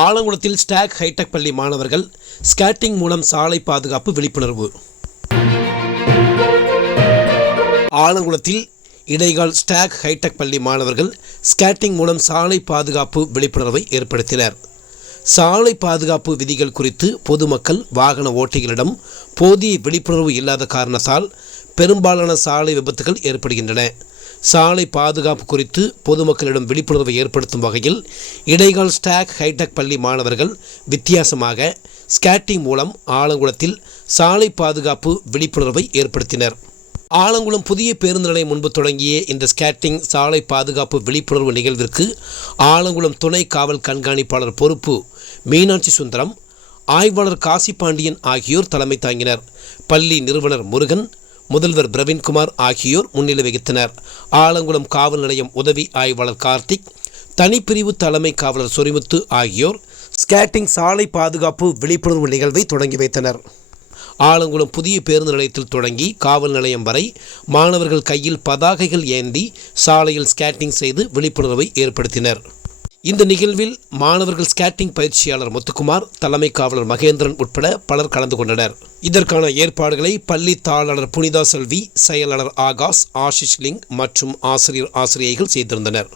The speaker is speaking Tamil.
ஆலங்குளத்தில் ஸ்டாக் ஹைடெக் பள்ளி மாணவர்கள் ஸ்கேட்டிங் மூலம் சாலை பாதுகாப்பு விழிப்புணர்வு. ஆலங்குளத்தில் இடைகால் ஸ்டாக் ஹைடெக் பள்ளி மாணவர்கள் ஸ்கேட்டிங் மூலம் சாலை பாதுகாப்பு விழிப்புணர்வை ஏற்படுத்தினர். சாலை பாதுகாப்பு விதிகள் குறித்து பொதுமக்கள் வாகன ஓட்டிகளிடம் போதிய விழிப்புணர்வு இல்லாத காரணத்தால் பெரும்பாலான சாலை விபத்துகள் ஏற்படுகின்றன. சாலை பாதுகாப்பு குறித்து பொதுமக்களிடம் விழிப்புணர்வை ஏற்படுத்தும் வகையில் இடைகால் ஸ்டாக் ஹைடெக் பள்ளி மாணவர்கள் வித்தியாசமாக ஸ்கேட்டிங் மூலம் ஆலங்குளத்தில் சாலை பாதுகாப்பு விழிப்புணர்வை ஏற்படுத்தினர். ஆலங்குளம் புதிய பேருந்து நிலையம் முன்பு தொடங்கிய இந்த ஸ்கேட்டிங் சாலை பாதுகாப்பு விழிப்புணர்வு நிகழ்விற்கு ஆலங்குளம் துணை காவல் கண்காணிப்பாளர் பொறுப்பு மீனாட்சி சுந்தரம் ஆய்வாளர் காசி பாண்டியன் ஆகியோர் தலைமை தாங்கினர். பள்ளி நிறுவனர் முருகன் முதல்வர் பிரவீன்குமார் ஆகியோர் முன்னிலை வகித்தனர். ஆலங்குளம் காவல் நிலையம் உதவி ஆய்வாளர் கார்த்திக் தனிப்பிரிவு தலைமை காவலர் சொரிமுத்து ஆகியோர் ஸ்கேட்டிங் சாலை பாதுகாப்பு விழிப்புணர்வு நிகழ்வை தொடங்கி வைத்தனர். ஆலங்குளம் புதிய பேருந்து நிலையத்தில் தொடங்கி காவல் நிலையம் வரை மாணவர்கள் கையில் பதாகைகள் ஏந்தி சாலையில் ஸ்கேட்டிங் செய்து விழிப்புணர்வை ஏற்படுத்தினர். இந்த நிகழ்வில் மாணவர்கள் ஸ்கேட்டிங் பயிற்சியாளர் முத்துக்குமார் தலைமை காவலர் மகேந்திரன் உட்பட பலர் கலந்து கொண்டனர். இதற்கான ஏற்பாடுகளை பள்ளி தாளர் புனிதா செல்வி செயலாளர் ஆகாஷ் ஆஷிஷ் லிங் மற்றும் ஆசிரியர் ஆசிரியைகள் செய்திருந்தனர்.